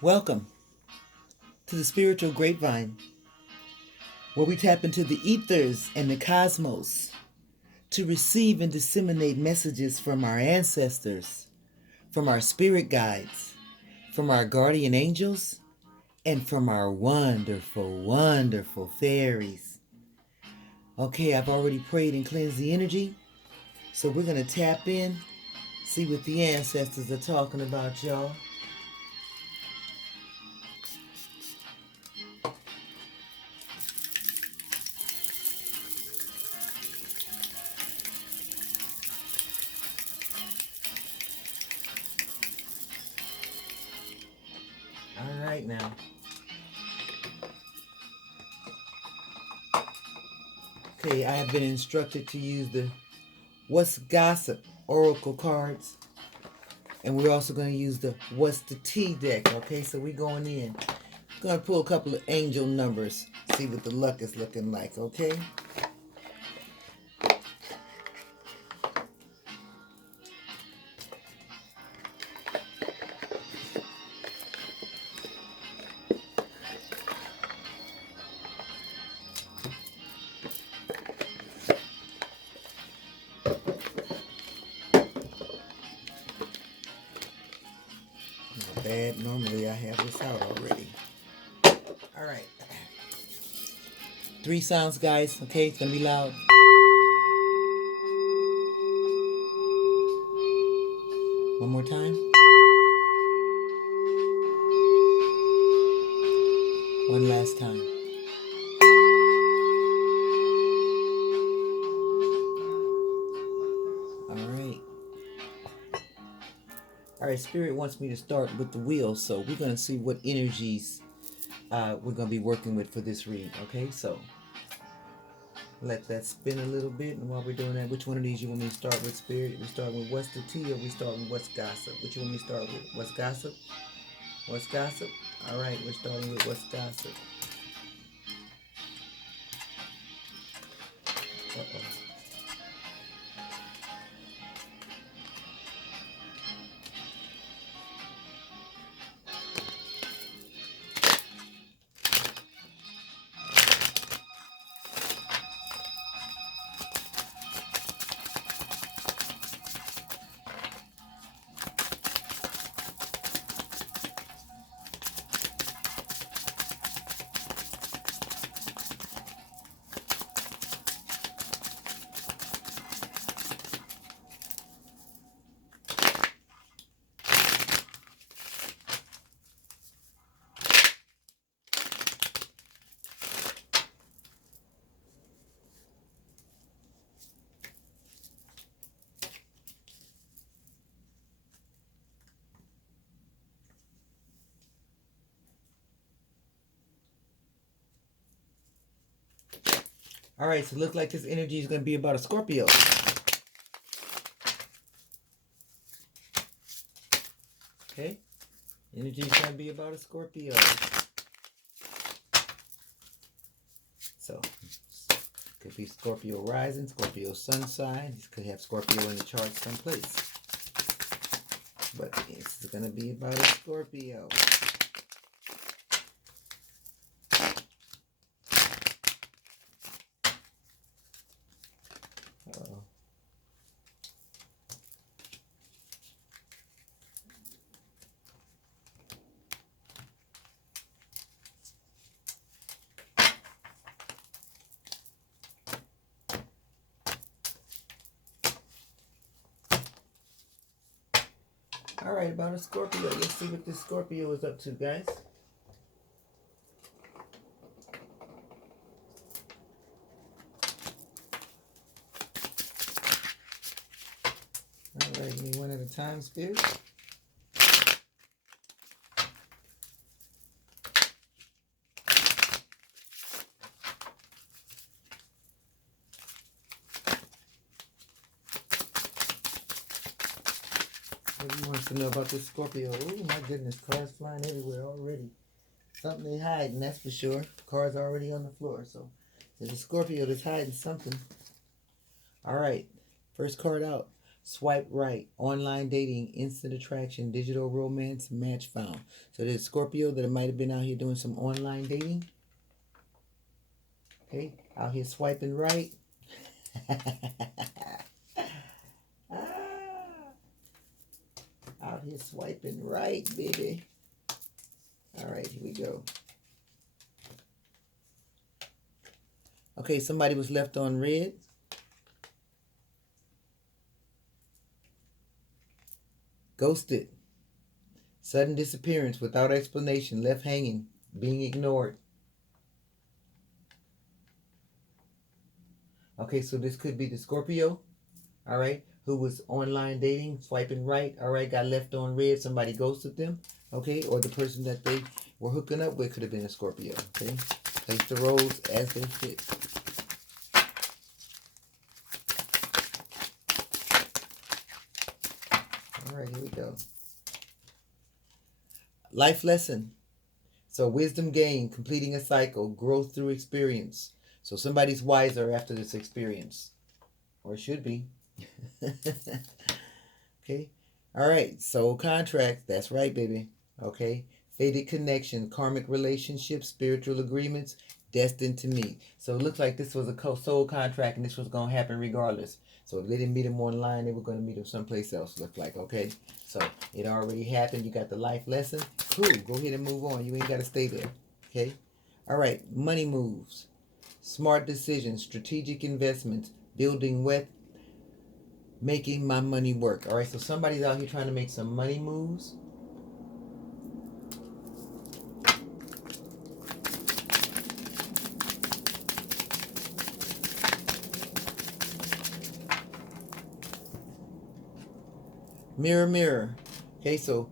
Welcome to the Spiritual Grapevine, where we tap into the ethers and the cosmos to receive and disseminate messages from our ancestors, from our spirit guides, from our guardian angels, and from our wonderful, wonderful fairies. Okay, I've already prayed and cleansed the energy, so we're going to tap in, see what the ancestors are talking about, y'all. All right now. Okay, I have been instructed to use the What's Gossip Oracle cards. And we're also going to use the What's the Tea deck. Okay, so we're going in. Going to pull a couple of angel numbers. See what the luck is looking like, okay? Bad. Normally I have this out already. All right. 3 sounds, guys. Okay, it's going to be loud. One more time. One last time. All right. All right, Spirit wants me to start with the wheel, so we're going to see what energies we're going to be working with for this read. Okay, so let that spin a little bit, and while we're doing that, which one of these you want me to start with, Spirit? We start with What's the Tea, or we start with What's Gossip? Which you want me to start with? What's Gossip? What's Gossip? All right, we're starting with What's Gossip. Uh-oh. All right, so it looks like this energy is going to be about a Scorpio. Okay, energy is going to be about a Scorpio. So, could be Scorpio rising, Scorpio sun sign. This could have Scorpio in the chart someplace. But it's going to be about a Scorpio. Uh-oh. All right, about a Scorpio. Let's see what this Scorpio is up to, guys. All right, give me one at a time, Spirit. What do you want to know about this Scorpio? Oh my goodness, cars flying everywhere already. Something they hiding, that's for sure. Cars already on the floor, so there's a Scorpio that's hiding something. All right, first card out. Swipe right. Online dating, instant attraction, digital romance, match found. So there's Scorpio that might have been out here doing some online dating. Okay, out here swiping right. Out here swiping right, baby. All right, here we go. Okay, somebody was left on red. Ghosted. Sudden disappearance without explanation, left hanging, being ignored. Okay, so this could be the Scorpio, all right, who was online dating, swiping right, all right, got left on red, somebody ghosted them, okay, or the person that they were hooking up with could have been a Scorpio, okay? Place the roles as they fit. All right, here we go. Life lesson. So wisdom gained, completing a cycle, growth through experience. So somebody's wiser after this experience, or should be. Okay. All right. Soul contract. That's right, baby. Okay. Fated connection, karmic relationships, spiritual agreements, destined to meet. So it looks like this was a soul contract and this was going to happen regardless. So if they didn't meet him online, they were going to meet him someplace else, looked like. Okay. So it already happened. You got the life lesson. Cool. Go ahead and move on. You ain't got to stay there. Okay. All right. Money moves, smart decisions, strategic investments, building wealth, making my money work. All right, so somebody's out here trying to make some money moves. Mirror, mirror. Okay, so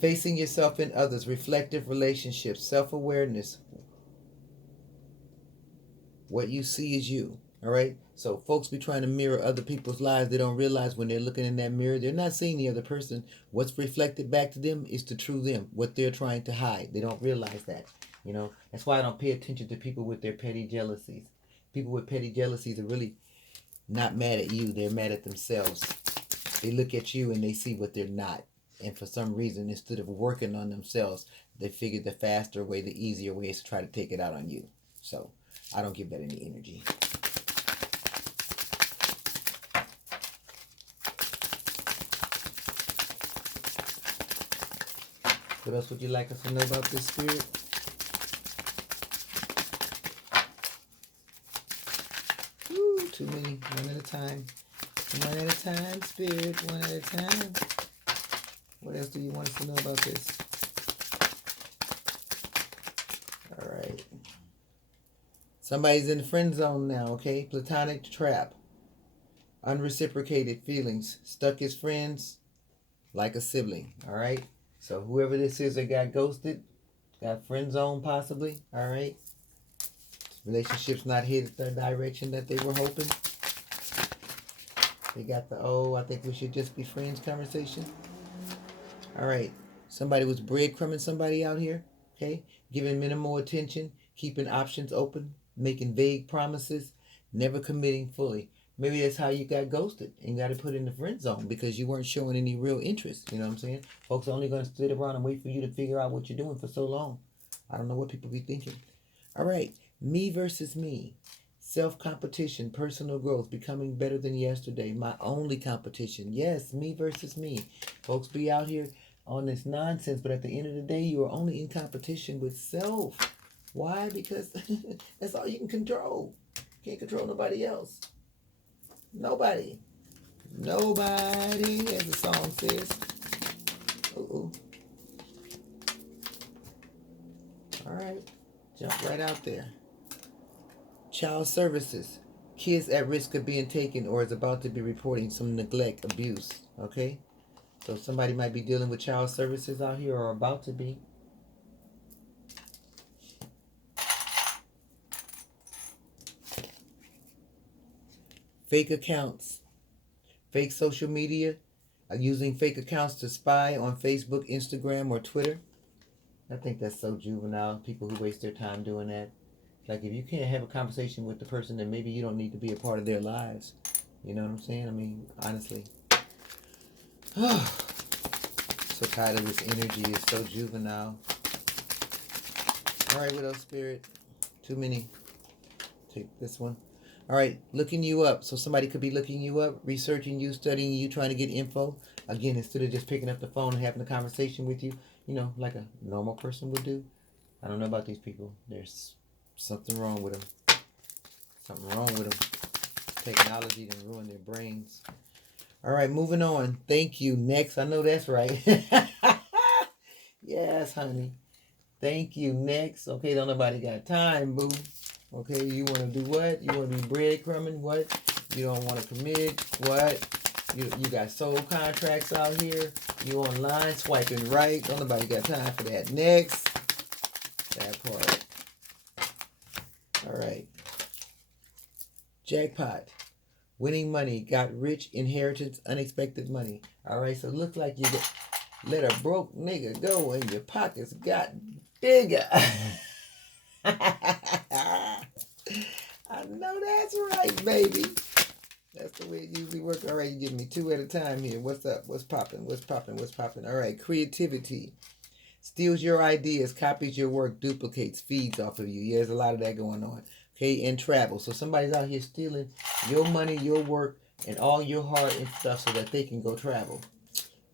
facing yourself and others, reflective relationships, self-awareness. What you see is you. All right, so folks be trying to mirror other people's lives. They don't realize when they're looking in that mirror, they're not seeing the other person. What's reflected back to them is the true them, what they're trying to hide. They don't realize that. You know, that's why I don't pay attention to people with their petty jealousies. People with petty jealousies are really not mad at you. They're mad at themselves. They look at you and they see what they're not. And for some reason, instead of working on themselves, they figure the faster way, the easier way is to try to take it out on you. So I don't give that any energy. What else would you like us to know about this, Spirit? Woo, too many. One at a time. One at a time, Spirit. One at a time. What else do you want us to know about this? All right. Somebody's in the friend zone now, okay? Platonic trap. Unreciprocated feelings. Stuck as friends like a sibling, all right? So whoever this is that got ghosted, got friend zone possibly, all right? Relationships not headed the direction that they were hoping. They got the, oh, I think we should just be friends conversation. All right. Somebody was breadcrumbing somebody out here, okay? Giving minimal attention, keeping options open, making vague promises, never committing fully. Maybe that's how you got ghosted and got to put in the friend zone because you weren't showing any real interest. You know what I'm saying? Folks are only going to sit around and wait for you to figure out what you're doing for so long. I don't know what people be thinking. All right. Me versus me. Self-competition, personal growth, becoming better than yesterday. My only competition. Yes, me versus me. Folks be out here on this nonsense, but at the end of the day, you are only in competition with self. Why? Because that's all you can control. You can't control nobody else. Nobody. Nobody, as the song says. Uh-oh. All right. Jump right out there. Child services. Kids at risk of being taken or is about to be reporting some neglect, abuse. Okay? So somebody might be dealing with child services out here or about to be. Fake accounts. Fake social media. Using fake accounts to spy on Facebook, Instagram, or Twitter. I think that's so juvenile. People who waste their time doing that. Like, if you can't have a conversation with the person, then maybe you don't need to be a part of their lives. You know what I'm saying? I mean, honestly. So tired of this energy. It's so juvenile. All right, what else, Spirit? Too many. Take this one. All right, looking you up. So somebody could be looking you up, researching you, studying you, trying to get info. Again, instead of just picking up the phone and having a conversation with you, like a normal person would do. I don't know about these people. There's something wrong with them. Something wrong with them. Technology done ruined their brains. All right, moving on. Thank you. Next, I know that's right. Yes, honey. Thank you. Next. Okay, don't nobody got time, boo. Okay, you want to do what? You want to be breadcrumbing? What? You don't want to commit? What? You got soul contracts out here. You online swiping right. Don't nobody got time for that. Next. That part. All right. Jackpot. Winning money. Got rich. Inheritance. Unexpected money. All right, so it looks like you let a broke nigga go and your pockets got bigger. I know that's right, baby. That's the way it usually works. All right, you give me two at a time here. What's up? What's popping? What's popping? What's popping? All right, creativity. Steals your ideas, copies your work, duplicates, feeds off of you. Yeah, there's a lot of that going on. Okay, and travel. So somebody's out here stealing your money, your work, and all your heart and stuff so that they can go travel.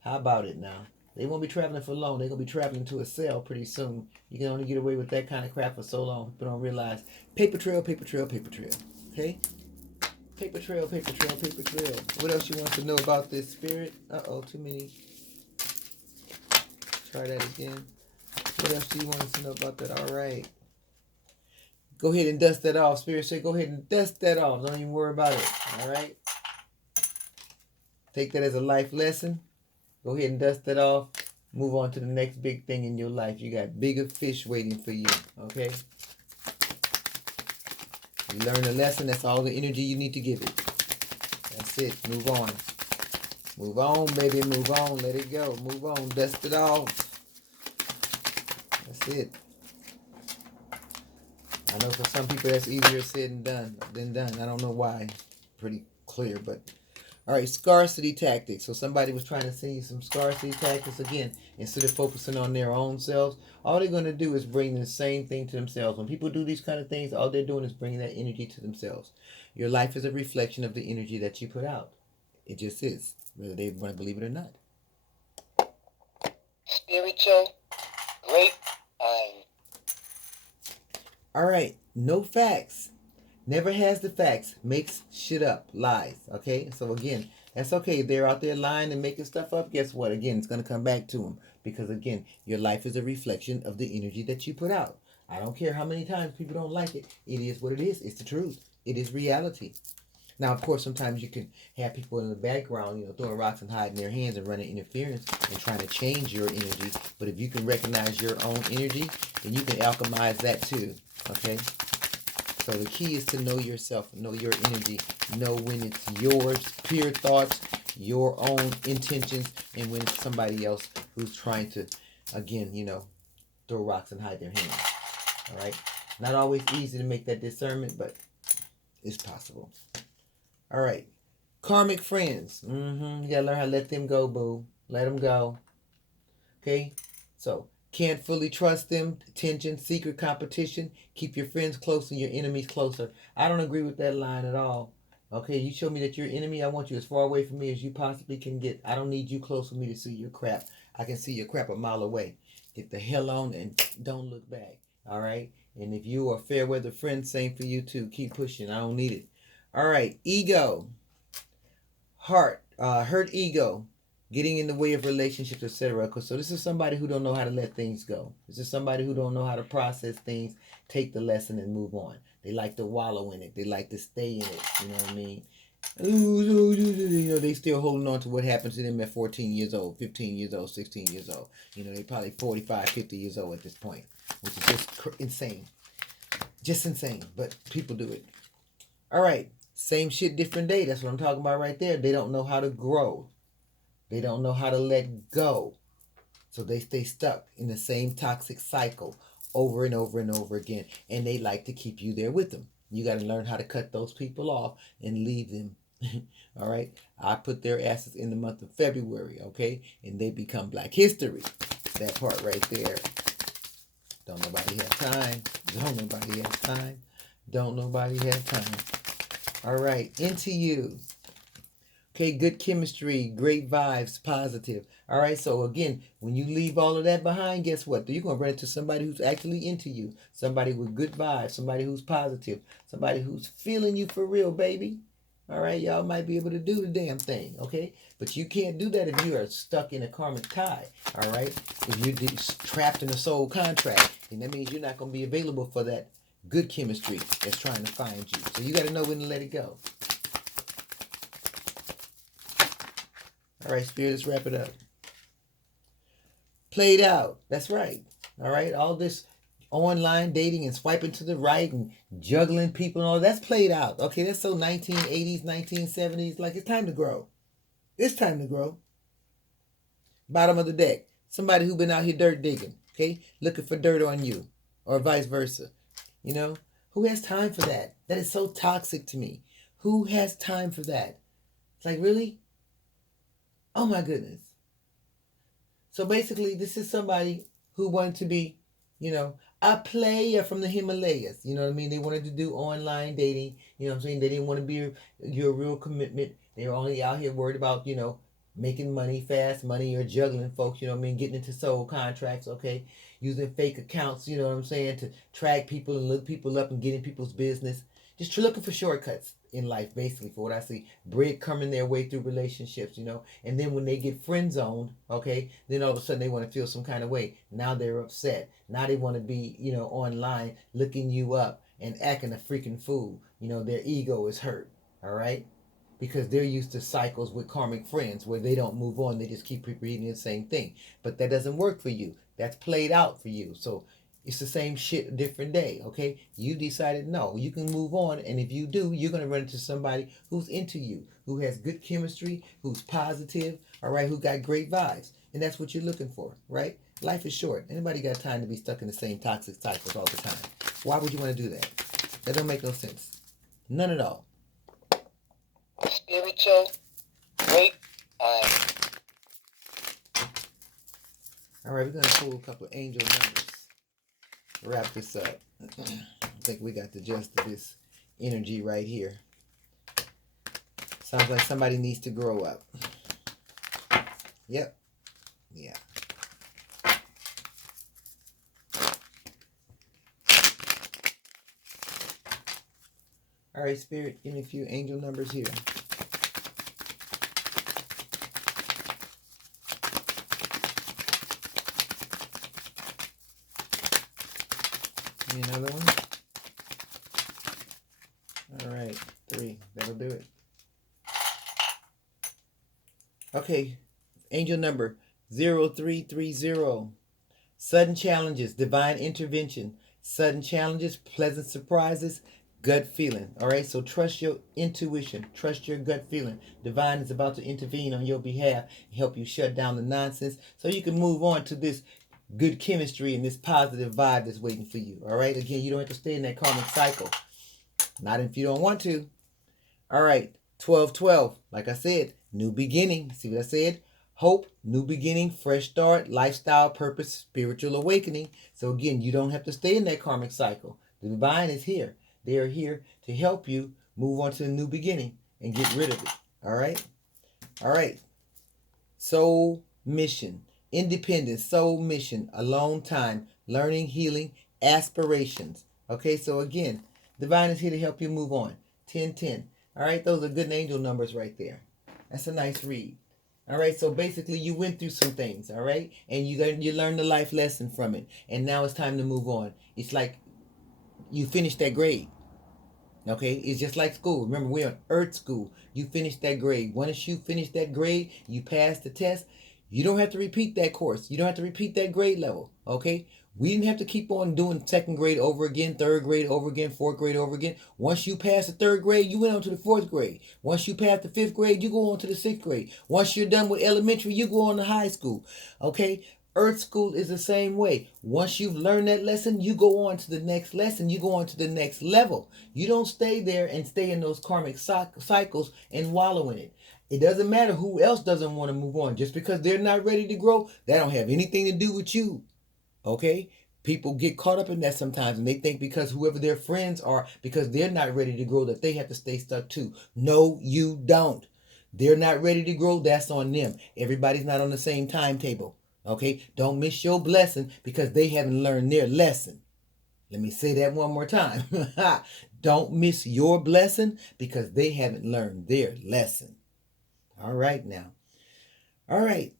How about it now? They won't be traveling for long. They're going to be traveling to a cell pretty soon. You can only get away with that kind of crap for so long. People don't realize. Paper trail, paper trail, paper trail. Okay? Paper trail, paper trail, paper trail. What else you want to know about this, Spirit? Uh-oh, too many. Try that again. What else do you want us to know about that? All right. Go ahead and dust that off. Spirit say go ahead and dust that off. Don't even worry about it. All right? Take that as a life lesson. Go ahead and dust that off. Move on to the next big thing in your life. You got bigger fish waiting for you. Okay? You learn a lesson. That's all the energy you need to give it. That's it. Move on. Move on, baby. Move on. Let it go. Move on. Dust it off. That's it. I know for some people that's easier said than done. I don't know why. Pretty clear, but... All right, scarcity tactics. So somebody was trying to send you some scarcity tactics. Again, instead of focusing on their own selves, all they're going to do is bring the same thing to themselves. When people do these kind of things, all they're doing is bringing that energy to themselves. Your life is a reflection of the energy that you put out. It just is, whether they want to believe it or not. Spiritual Grapevine. All right, no facts. Never has the facts. Makes shit up. Lies. Okay? So again, that's okay. They're out there lying and making stuff up. Guess what? Again, it's going to come back to them. Because again, your life is a reflection of the energy that you put out. I don't care how many times people don't like it. It is what it is. It's the truth. It is reality. Now, of course, sometimes you can have people in the background, throwing rocks and hiding their hands and running interference and trying to change your energy. But if you can recognize your own energy, then you can alchemize that too. Okay? So the key is to know yourself, know your energy, know when it's yours, pure thoughts, your own intentions, and when it's somebody else who's trying to, again, throw rocks and hide their hands. All right? Not always easy to make that discernment, but it's possible. All right. Karmic friends. You got to learn how to let them go, boo. Let them go. Okay? So, can't fully trust them. Tension, secret competition. Keep your friends close and your enemies closer. I don't agree with that line at all. Okay, you show me that you're an enemy. I want you as far away from me as you possibly can get. I don't need you close with me to see your crap. I can see your crap a mile away. Get the hell on and don't look back. All right? And if you are fair weather friends, same for you too. Keep pushing. I don't need it. All right, ego. Hurt ego. Getting in the way of relationships, etc. So this is somebody who don't know how to let things go. This is somebody who don't know how to process things, take the lesson and move on. They like to wallow in it. They like to stay in it. You know what I mean? They still holding on to what happened to them at 14 years old, 15 years old, 16 years old. They probably 45, 50 years old at this point, which is just insane. Just insane, but people do it. All right, same shit, different day. That's what I'm talking about right there. They don't know how to grow. They don't know how to let go. So they stay stuck in the same toxic cycle over and over and over again. And they like to keep you there with them. You got to learn how to cut those people off and leave them All right, I put their asses in the month of February, okay, and they become Black History. That part right there. Don't nobody have time. Don't nobody have time. Don't nobody have time. All right, into you. Okay, good chemistry, great vibes, positive. All right, so again, when you leave all of that behind, guess what? You're going to run into somebody who's actually into you, somebody with good vibes, somebody who's positive, somebody who's feeling you for real, baby. All right, y'all might be able to do the damn thing, okay? But you can't do that if you are stuck in a karmic tie, all right? If you're trapped in a soul contract, and that means you're not going to be available for that good chemistry that's trying to find you. So you got to know when to let it go. All right, Spirit, let's wrap it up. Played out. That's right. All right, all this online dating and swiping to the right and juggling people and all that's played out. Okay, that's so 1980s, 1970s. Like, it's time to grow. It's time to grow. Bottom of the deck. Somebody who been out here dirt digging, okay, looking for dirt on you, or vice versa. You know, who has time for that? That is so toxic to me. Who has time for that? It's like, really? Oh my goodness. So basically, this is somebody who wanted to be, you know, a player from the Himalayas. You know what I mean? They wanted to do online dating. You know what I'm saying? They didn't want to be your real commitment. They were only out here worried about, you know, making money, fast money, or juggling folks. You know what I mean? Getting into soul contracts, okay? Using fake accounts, you know what I'm saying, to track people and look people up and get in people's business. Just looking for shortcuts in life, basically, for what I see. Bread coming their way through relationships, you know. And then when they get friend zoned, okay, then all of a sudden they want to feel some kind of way. Now they're upset. Now they want to be, you know, online looking you up and acting a freaking fool. You know, their ego is hurt, all right? Because they're used to cycles with karmic friends where they don't move on. They just keep repeating the same thing. But that doesn't work for you. That's played out for you. So it's the same shit, a different day, okay? You decided no, you can move on, and if you do, you're gonna run into somebody who's into you, who has good chemistry, who's positive, all right, who got great vibes, and that's what you're looking for, right? Life is short. Anybody got time to be stuck in the same toxic cycles all the time? Why would you want to do that? That don't make no sense. None at all. Spiritual Grapevine. All right, we're gonna pull a couple of angel numbers. Wrap this up. I think we got the gist of this energy right here. Sounds like somebody needs to grow up. Yep. Yeah. All right, Spirit, give me a few angel numbers here. Give me another one. All right, 3. That'll do it. Okay, angel number 0330. Sudden challenges, divine intervention. Sudden challenges, pleasant surprises, gut feeling. All right, so trust your intuition, trust your gut feeling. Divine is about to intervene on your behalf, help you shut down the nonsense so you can move on to this good chemistry and this positive vibe that's waiting for you. All right, again, you don't have to stay in that karmic cycle, not if you don't want to. All right, 1212. Like I said, new beginning. See what I said? Hope, new beginning, fresh start, lifestyle, purpose, spiritual awakening. So again, you don't have to stay in that karmic cycle. The divine is here. They are here to help you move on to the new beginning and get rid of it. All right? All right. Soul mission, independence, soul mission, alone time, learning, healing, aspirations. Okay, so again, divine is here to help you move on. 1010. All right, those are good angel numbers right there. That's a nice read. All right, so basically you went through some things, all right, and you learned a life lesson from it, and now it's time to move on. It's like you finished that grade. Okay, it's just like school. Remember, we're in Earth school. You finish that grade. Once you finish that grade, you pass the test. You don't have to repeat that course. You don't have to repeat that grade level. Okay, we didn't have to keep on doing second grade over again, third grade over again, fourth grade over again. Once you pass the third grade, you went on to the fourth grade. Once you pass the fifth grade, you go on to the sixth grade. Once you're done with elementary, you go on to high school. Okay, Earth school is the same way. Once you've learned that lesson, you go on to the next lesson. You go on to the next level. You don't stay there and stay in those karmic cycles and wallow in it. It doesn't matter who else doesn't want to move on. Just because they're not ready to grow, that don't have anything to do with you. Okay? People get caught up in that sometimes and they think because whoever their friends are, because they're not ready to grow, that they have to stay stuck too. No, you don't. They're not ready to grow, that's on them. Everybody's not on the same timetable. Okay? Don't miss your blessing because they haven't learned their lesson. Let me say that one more time. Don't miss your blessing because they haven't learned their lesson. All right now. All right.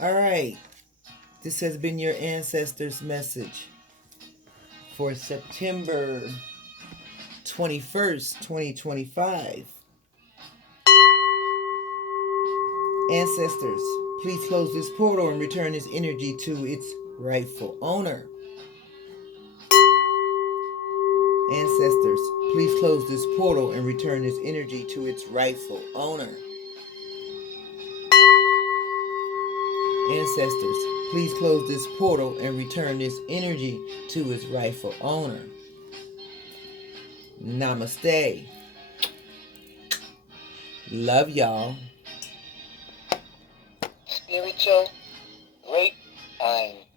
All right. This has been your ancestors' message for September 21st, 2025. Ancestors, please close this portal and return this energy to its rightful owner. Ancestors, please close this portal and return this energy to its rightful owner. Ancestors, please close this portal and return this energy to its rightful owner. Namaste. Love y'all. Spiritual Grapevine.